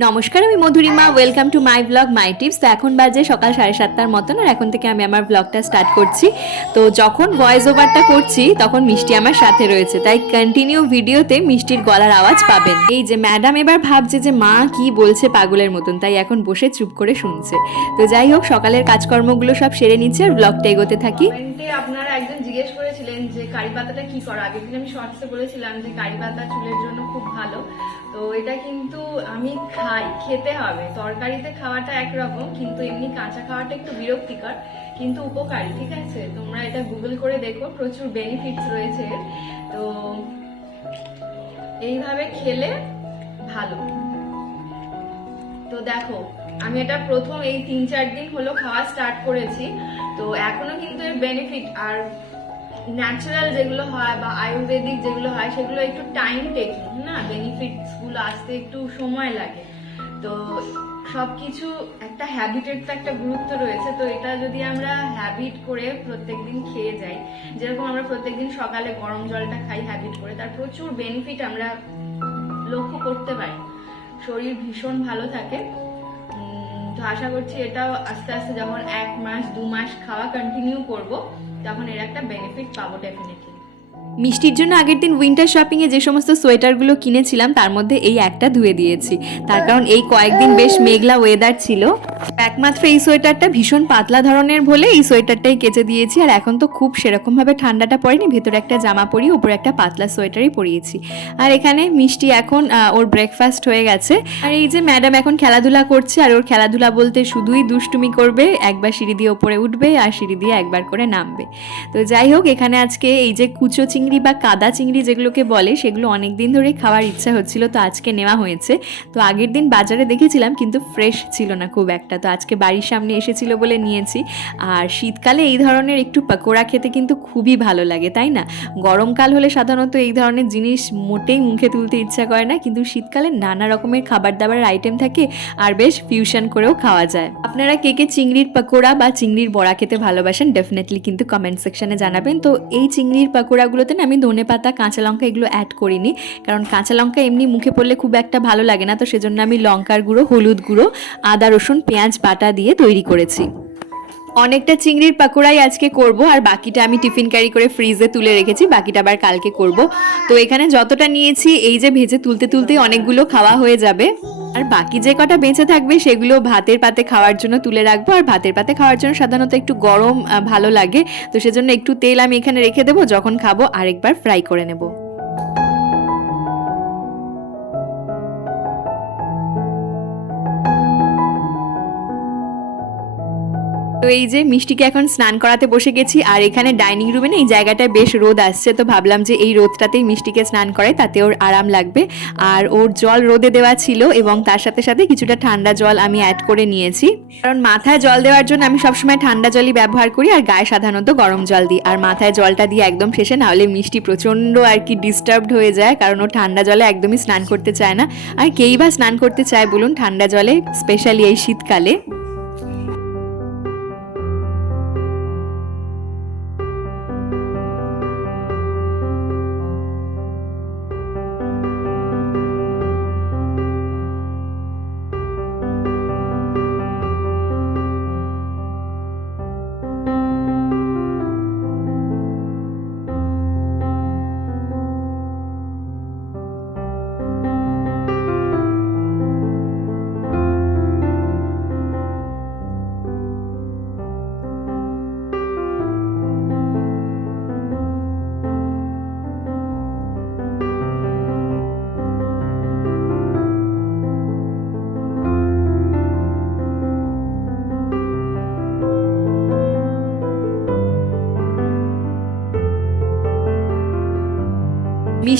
নমস্কার, আমি Madhurima. Welcome to my blog my tips তো এখন বাজে সকাল সাড়ে সাতটার মতন, আর এখন থেকে আমি আমার ব্লগটা স্টার্ট করছি। তো যখন ভয়েস ওভারটা করছি, তখন মিষ্টি আমার সাথে রয়েছে। তাই কন্টিনিউ ভিডিওতে মিষ্টির গলার আওয়াজ পাবেন। এই যে ম্যাডাম এবার ভাবছে যে, মা, কি বলছে পাগলের মতন? তাই এখন বসে চুপ করে শুনছে। তো যাই হোক, সকালের কাজকর্মগুলো সব সেরে নিচ্ছে, আর ব্লগটা এগোতে থাকি। আপনারা করেছিলেন যে কারি পাতাটা কি করো? আগের দিন আমি শর্টসে বলেছিলাম যে কারি পাতা চুলের জন্য খুব ভালো। তো এটা কিন্তু আমি খাই, খেতে হবে। তরকারিতে খাওয়াটা একরকম, কিন্তু এমনি কাঁচা খাওয়াটা একটু বিরক্তিকর, কিন্তু উপকারী, ঠিক আছে? তোমরা এটা গুগল করে দেখো, প্রচুর বেনিফিটস রয়েছে তো এইভাবে খেলে ভালো। তো দেখো, আমি এটা প্রথম এই তিন চার দিন হলো খাওয়া স্টার্ট করেছি। তো এখনও কিন্তু এর বেনিফিট আর ন্যাচারাল যেগুলো হয় বা আয়ুর্বেদিক যেগুলো হয়, সেগুলো একটু টাইম টেকিং না? বেনিফিটসগুলো আসতে একটু সময় লাগে। তো সব কিছু একটা হ্যাবিটের তো একটা গুরুত্ব রয়েছে। তো এটা যদি আমরা হ্যাবিট করে প্রত্যেকদিন খেয়ে যাই, যেরকম আমরা প্রত্যেকদিন সকালে গরম জলটা খাই হ্যাবিট করে, তার প্রচুর বেনিফিট আমরা লক্ষ্য করতে পারি। শরীর ভীষণ ভালো থাকে। তো আশা করছি এটাও আস্তে আস্তে যখন এক মাস, দু মাস খাওয়া কন্টিনিউ করব তখন এর একটা বেনিফিট পাবো ডেফিনেটলি মিষ্টির জন্য আগের দিন উইন্টার শপিংয়ে যে সমস্ত সোয়েটারগুলো কিনেছিলাম, তার মধ্যে এই একটা ধুয়ে দিয়েছি। তার কারণ এই কয়েকদিন বেশ মেঘলা ওয়েদার ছিল। একমাত্র এই সোয়েটারটা ভীষণ পাতলা ধরনের বলে এই সোয়েটারটাই কেচে দিয়েছি, আর এখন তো খুব সেরকমভাবে ঠান্ডাটা পড়েনি, ভেতরে একটা জামা পরি, উপরে একটা পাতলা সোয়েটারই পরিয়েছি। আর এখানে মিষ্টি এখন ওর ব্রেকফাস্ট হয়ে গেছে। আর এই যে ম্যাডাম এখন খেলাধুলা করছে, আর ওর খেলাধুলা বলতে শুধুই দুষ্টুমি করবে, একবার সিঁড়ি দিয়ে ওপরে উঠবে, আর সিঁড়ি দিয়ে একবার করে নামবে। তো যাই হোক, এখানে আজকে এই যে কুচো চিংড়ি বা কাদা চিংড়ি যেগুলোকে বলে, সেগুলো অনেক দিন ধরে খাওয়ার ইচ্ছা হচ্ছিল, তো আজকে নেওয়া হয়েছে। তো আগের দিন বাজারে দেখেছিলাম, কিন্তু ফ্রেশ ছিল না খুব একটা। তো আজকে বাড়ির সামনে এসেছিল বলে নিয়েছি। আর শীতকালে এই ধরনের একটু পকোড়া খেতে কিন্তু খুবই ভালো লাগে, তাই না? গরমকাল হলে সাধারণত এই ধরনের জিনিস মোটেই মুখে তুলতে ইচ্ছা করে না, কিন্তু শীতকালে নানা রকমের খাবার দাবারের আইটেম থাকে, আর বেশ ফিউশন করেও খাওয়া যায়। আপনারা কে কে চিংড়ির পকোড়া বা চিংড়ির বড়া খেতে ভালোবাসেন ডেফিনেটলি কিন্তু কমেন্ট সেকশনে জানাবেন। তো এই চিংড়ির পকোড়াগুলোতে না আমি ধনে পাতা, কাঁচা লঙ্কা এগুলো অ্যাড করিনি। কারণ কাঁচা লঙ্কা এমনি মুখে পড়লে খুব একটা ভালো লাগে না। তো সেজন্য আমি লঙ্কার গুঁড়ো, হলুদ গুঁড়ো, আদা রসুন, পেঁয়াজ বাটা দিয়ে তৈরি করেছি। অনেকটা চিংড়ির পাকোড়াই আজকে করব, আর বাকিটা আমি টিফিন ক্যারি করে ফ্রিজে তুলে রেখেছি, বাকিটা আবার কালকে করব। তো এখানে যতটা নিয়েছি, এই যে ভেজে তুলতে তুলতে অনেকগুলো খাওয়া হয়ে যাবে। আর বাকি যে কটা বেঁচে থাকবে, সেগুলো ভাতের পাতে খাওয়ার জন্য তুলে রাখব, আর ভাতের পাতে খাওয়ার জন্য সাধারণত একটু গরম ভালো লাগে। তো সেজন্য একটু তেল আমি এখানে রেখে দেবো, যখন খাব আরেকবার ফ্রাই করে নেব। তো এই যে মিষ্টিকে এখন স্নান করাতে বসে গেছি, আর এখানে ডাইনিং রুমে না এই জায়গাটায় বেশ রোদ আসছে, তো ভাবলাম যে এই রোদটাতেই মিষ্টিকে স্নান করে তাতে ওর আরাম লাগবে। আর ওর জল রোদে দেওয়া ছিল এবং তার সাথে সাথে কিছুটা ঠান্ডা জল আমি অ্যাড করে নিয়েছি। কারণ মাথায় জল দেওয়ার জন্য আমি সবসময় ঠান্ডা জলই ব্যবহার করি, আর গায়ে সাধারণত গরম জল দিই। আর মাথায় জলটা দিয়ে একদম শেষে না হলে মিষ্টি প্রচণ্ড আর কি ডিস্টার্বড হয়ে যায়, কারণ ও ঠান্ডা জলে একদমই স্নান করতে চায় না। আর কেই বা স্নান করতে চায় বলুন, ঠান্ডা জলে স্পেশালি এই শীতকালে।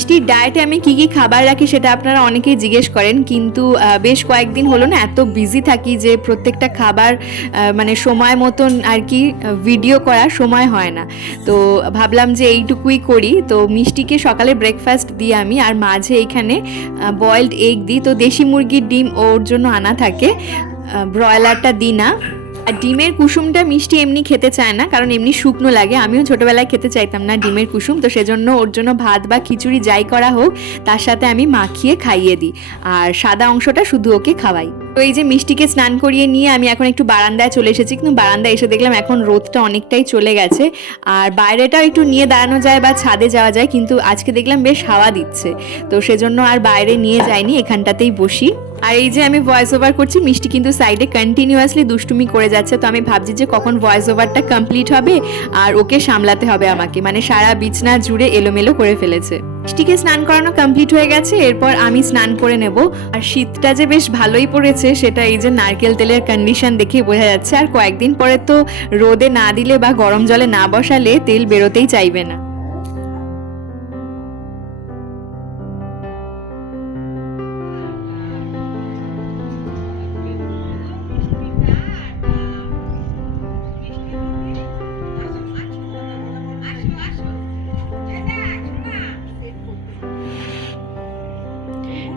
মিষ্টির ডায়েটে আমি কি কি খাবার রাখি সেটা আপনারা অনেকেই জিজ্ঞেস করেন। কিন্তু বেশ কয়েকদিন হলো না, এত বিজি থাকি যে প্রত্যেকটা খাবার মানে সময় মতন আর কি ভিডিও করার সময় হয় না। তো ভাবলাম যে এইটুকুই করি। তো মিষ্টিকে সকালে ব্রেকফাস্ট দিই আমি, আর মাঝে এইখানে বয়েলড এগ দিই। তো দেশি মুরগির ডিম ওর জন্য আনা থাকে। ব্রয়লারটা দিই না। আর ডিমের কুসুমটা মিষ্টি এমনি খেতে চায় না, কারণ এমনি শুকনো লাগে। আমিও ছোটবেলায় খেতে চাইতাম না ডিমের কুসুম, তো সেজন্য ওর জন্য ভাত বা খিচুড়ি যাই করা হোক, তার সাথে আমি মাখিয়ে খাইয়ে দিই। আর সাদা অংশটা শুধু ওকে খাওয়াই। তো এই যে মিষ্টিকে স্নান করিয়ে নিয়ে আমি এখন একটু বারান্দায় চলে এসেছি, কিন্তু বারান্দায় এসে দেখলাম এখন রোদটা অনেকটাই চলে গেছে। আর বাইরেটাও একটু নিয়ে দাঁড়ানো যায় বা ছাদে যাওয়া যায়, কিন্তু আজকে দেখলাম বেশ হাওয়া দিচ্ছে। তো সেজন্য আর বাইরে নিয়ে যাইনি, এখানটাতেই বসি। আর এই যে আমি ভয়েস ওভার করছি, মিষ্টি কিন্তু সাইডে কন্টিনিউয়াসলি দুষ্টুমি করে যাচ্ছে, তো আমি ভাবছি যে কখন ভয়েস ওভারটা কমপ্লিট হবে আর ওকে সামলাতে হবে আমাকে। মানে সারা বিছনা জুড়ে এলোমেলো করে ফেলেছে। মিষ্টিকে স্নান করানো কমপ্লিট হয়ে গেছে, এরপর আমি স্নান করে নেব। আর শীতটা যে বেশ ভালোই পড়েছে, সেটা এই যে নারকেল তেলের কন্ডিশন দেখে বোঝা যাচ্ছে। আর কয়েকদিন পরে তো রোদে না দিলে বা গরম জলে না বসালে তেল বেরোতেই চাইবে না।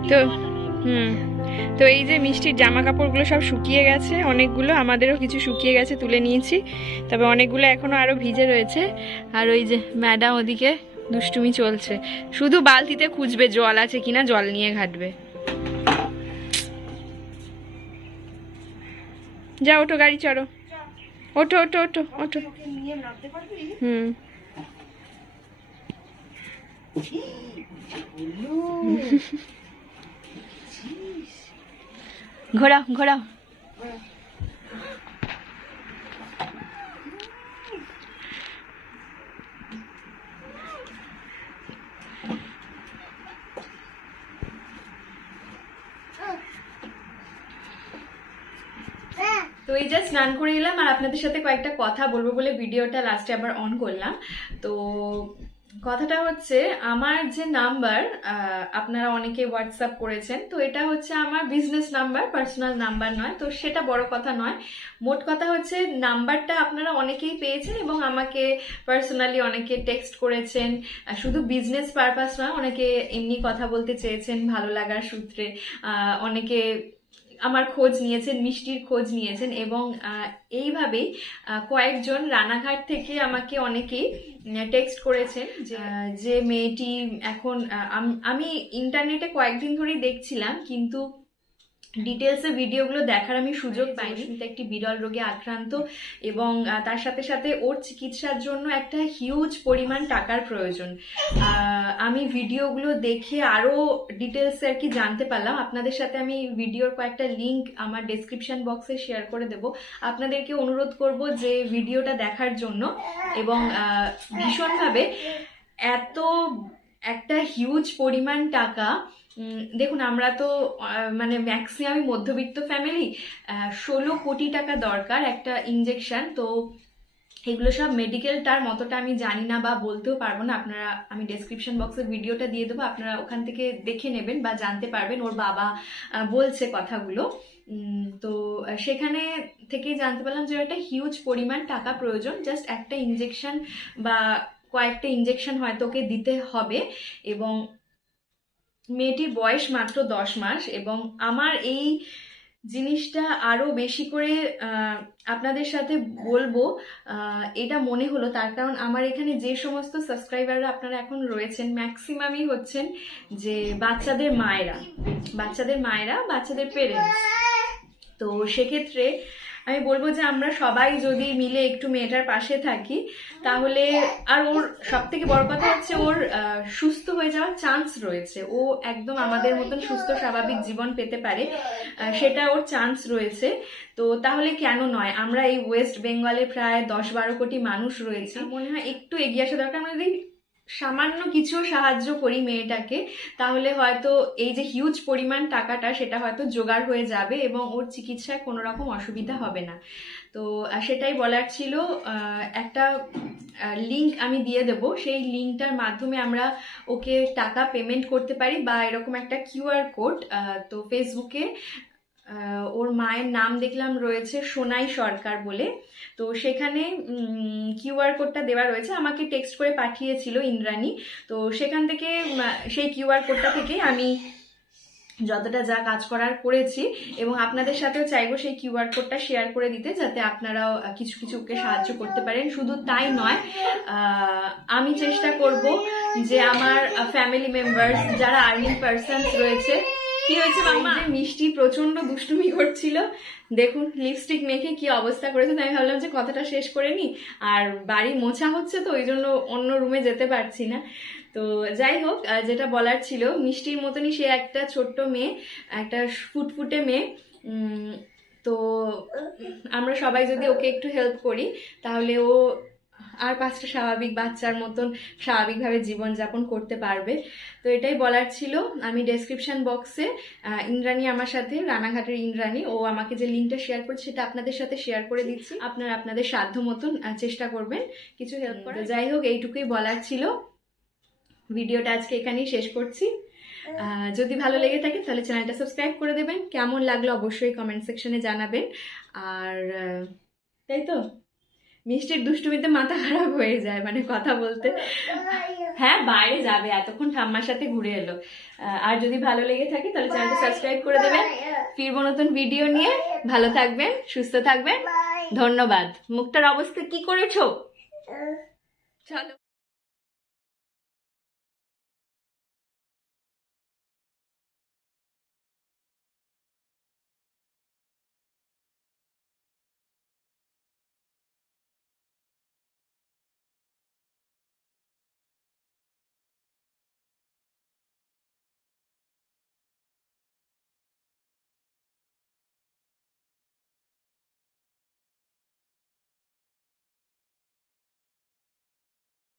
তো, হুম। তো এই যে মিষ্টির জামা কাপড়গুলো সব শুকিয়ে গেছে, অনেকগুলো আমাদেরও কিছু শুকিয়ে গেছে তুলে নিয়েছি। তবে অনেকগুলো এখনও আরও ভিজে রয়েছে। আর ওই যে ম্যাডাম ওদিকে দুষ্টুমি চলছে। শুধু বালতিতে খুঁজবে জল আছে কিনা, জল নিয়ে ঘাটবে। যা ওঠো, গাড়ি চড়ো। ওঠো ওঠো ওঠো ওঠো। হুম। ঘোরাও ঘোরাও। তো এই যে স্নান করে এলাম আর আপনাদের সাথে কয়েকটা কথা বলব বলে ভিডিওটা লাস্টে আবার অন করলাম। তো কথাটা হচ্ছে, আমার যে নাম্বার আপনারা অনেকে হোয়াটসঅ্যাপ করেছেন, তো এটা হচ্ছে আমার বিজনেস নাম্বার পার্সোনাল নাম্বার নয়, তো সেটা বড় কথা নয়। মোট কথা হচ্ছে, নাম্বারটা আপনারা অনেকেই পেয়েছেন এবং আমাকে পার্সোনালি অনেকে টেক্সট করেছেন। শুধু বিজনেস পারপাস নয়, অনেকে এমনি কথা বলতে চেয়েছেন, ভালো লাগার সূত্রে। অনেকে আমার খোঁজ নিয়েছেন, মিষ্টির খোঁজ নিয়েছেন এবং এইভাবেই কয়েকজন রানাঘাট থেকে আমাকে অনেকেই টেক্সট করেছেন যে মেয়েটি এখন আমি ইন্টারনেটে কয়েকদিন ধরেই দেখছিলাম, কিন্তু ডিটেলসে ভিডিওগুলো দেখার আমি সুযোগ পাইনি। কিন্তু একটি বিরল রোগে আক্রান্ত এবং তার সাথে সাথে ওর চিকিৎসার জন্য একটা হিউজ পরিমাণ টাকার প্রয়োজন। আমি ভিডিওগুলো দেখে আরও ডিটেলসে আর কি জানতে পারলাম। আপনাদের সাথে আমি ভিডিওর কয়েকটা লিংক আমার ডেসক্রিপশন বক্সে শেয়ার করে দেব। আপনাদেরকে অনুরোধ করব যে ভিডিওটা দেখার জন্য এবং ভীষণভাবে এত একটা হিউজ পরিমাণ টাকা দেখুন, আমরা তো মানে ম্যাক্সিমামই মধ্যবিত্ত ফ্যামিলি ষোলো কোটি টাকা দরকার একটা ইঞ্জেকশন তো এগুলো সব মেডিকেল টার্ম অতটা আমি জানি না বা বলতেও পারব না। আপনারা, আমি ডেসক্রিপশন বক্সে ভিডিওটা দিয়ে দেবো, আপনারা ওখান থেকে দেখে নেবেন বা জানতে পারবেন, ওর বাবা বলছে কথাগুলো। তো সেখানে থেকেই জানতে পারলাম যে একটা হিউজ পরিমাণ টাকা প্রয়োজন জাস্ট একটা ইঞ্জেকশন বা কয়েকটা ইঞ্জেকশন হয়তো ওকে দিতে হবে এবং মেয়েটির বয়স মাত্র দশ মাস এবং আমার এই জিনিসটা আরও বেশি করে আপনাদের সাথে বলব। এটা মনে হলো, তার কারণ আমার এখানে যে সমস্ত সাবস্ক্রাইবাররা আপনারা এখন রয়েছেন, ম্যাক্সিমামই হচ্ছেন যে বাচ্চাদের মায়েরা বাচ্চাদের মায়েরা, বাচ্চাদের পেরেন্টস তো সেক্ষেত্রে আমি বলব যে আমরা সবাই যদি মিলে একটু মেয়েটার পাশে থাকি, তাহলে আর ওর সব থেকে বড় কথা হচ্ছে ওর সুস্থ হয়ে যাওয়ার চান্স রয়েছে। ও একদম আমাদের মতন সুস্থ, স্বাভাবিক জীবন পেতে পারে সেটা ওর চান্স রয়েছে। তো তাহলে কেন নয়? আমরা এই ওয়েস্ট বেঙ্গলে প্রায় দশ বারো কোটি মানুষ রয়েছে। মনে হয় একটু এগিয়ে আসা দরকার। আমরা যদি সামান্য কিছু সাহায্য করি মেয়েটাকে, তাহলে হয়তো এই যে হিউজ পরিমাণ টাকাটা সেটা হয়তো জোগাড় হয়ে যাবে এবং ওর চিকিৎসায় কোনো রকম অসুবিধা হবে না। তো সেটাই বলার ছিল। একটা লিংক আমি দিয়ে দেব। সেই লিঙ্কটার মাধ্যমে আমরা ওকে টাকা পেমেন্ট করতে পারি বা এরকম একটা কিউআর কোড তো ফেসবুকে ওর মায়ের নাম দেখলাম রয়েছে সোনাই সরকার বলে। তো সেখানে কিউআর কোডটা দেওয়া রয়েছে। আমাকে টেক্সট করে পাঠিয়েছিল ইন্দ্রাণী। তো সেখান থেকে সেই কিউআর কোডটা থেকে আমি যতটা যা কাজ করার করেছি এবং আপনাদের সাথেও চাইব সেই কিউআর কোডটা শেয়ার করে দিতে যাতে আপনারাও কিছু কিছুকে সাহায্য করতে পারেন। শুধু তাই নয় আমি চেষ্টা করব যে আমার ফ্যামিলি মেম্বার্স যারা আর্নিং পার্সনস রয়েছে কি হয়েছে মাম্মা? মিষ্টি প্রচণ্ড দুষ্টুমি করছিল। দেখুন লিপস্টিক মেখে কি অবস্থা করেছে তাই আমি ভাবলাম যে কথাটা শেষ করে নি। আর বাড়ি মোছা হচ্ছে তো ওই জন্য অন্য রুমে যেতে পারছি না। তো যাই হোক যেটা বলার ছিল মিষ্টির মতনই সে একটা ছোট্ট মেয়ে একটা ফুটফুটে মেয়ে। তো আমরা সবাই যদি ওকে একটু হেল্প করি তাহলে ও আর পাঁচটা স্বাভাবিক বাচ্চার মতন স্বাভাবিকভাবে জীবনযাপন করতে পারবে। তো এটাই বলার ছিল। আমি ডেসক্রিপশন বক্সে ইন্দ্রাণী আমার সাথে, রানাঘাটের ইন্দ্রাণী। ও আমাকে যে লিঙ্কটা শেয়ার করছে সেটা আপনাদের সাথে শেয়ার করে দিচ্ছি। আপনারা আপনাদের সাধ্য মতন চেষ্টা করবেন কিছু হেল্প করার। যাই হোক, এইটুকুই বলার ছিল। ভিডিওটা আজকে এখানেই শেষ করছি। যদি ভালো লেগে থাকে তাহলে চ্যানেলটা সাবস্ক্রাইব করে দেবেন। কেমন লাগল অবশ্যই কমেন্ট সেকশনে জানাবেন। আর তাই তো? মিষ্টির দুষ্টুমিতে মাথা খারাপ হয়ে যায় মানে কথা বলতে। হ্যাঁ বাইরে যাবে এতক্ষণ ঠাম্মার সাথে ঘুরে এলো। আর যদি ভালো লেগে থাকে তাহলে চ্যানেলটা সাবস্ক্রাইব করে দেবেন। ফিরবো নতুন ভিডিও নিয়ে। ভালো থাকবেন সুস্থ থাকবেন। ধন্যবাদ। মুখটার অবস্থা কি করেছ? চলো।